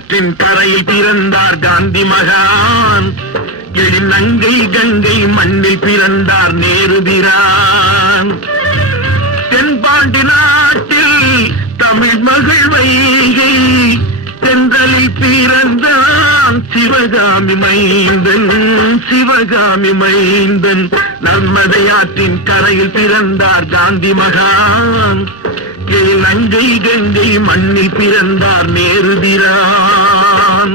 ஆற்றின் கரையில் பிறந்தார் காந்தி மகான். நங்கை கங்கை மண்ணில் பிறந்தார் நேருபிரான். தென்பாண்டி நாட்டில் தமிழ் மகள் வைகை தென்றலில் பிறந்தான் சிவகாமி மைந்தன். சிவகாமி மைந்தன் நர்மதையாற்றின் கரையில் பிறந்தார் காந்தி மகான். நங்கை கங்கை மண்ணில் பிறந்தார் நேருபிரான்.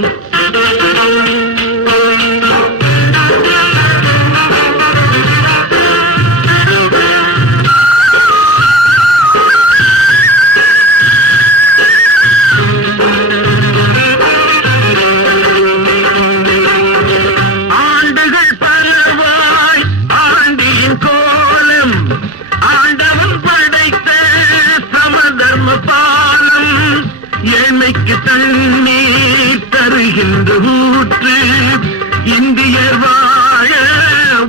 ஏழ்மைக்கு தண்ணீர் தருகின்ற ஊற்று, இந்தியர் வாழ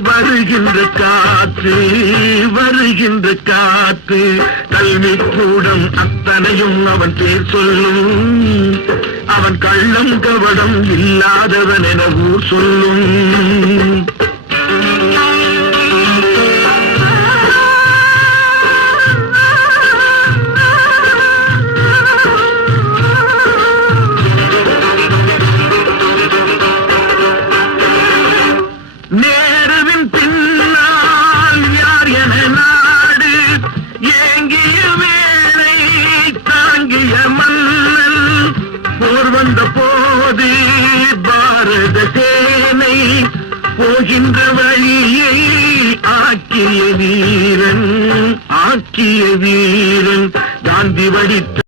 வருகின்ற காற்று. வருகின்ற காற்று கல்வி கூடம் அத்தனையும் அவன் பேர் சொல்லும். அவன் கள்ளம் கவடம் இல்லாதவன் என ஊர் சொல்லும். நேருவின் பின்னால் யார் என நாடு ஏங்கிய வேளை தாங்கிய மன்னன். போர் வந்த போது பாரத சேனை போகின்ற வழியை ஆக்கிய வீரன். ஆக்கிய வீரன் காந்தி வடித்த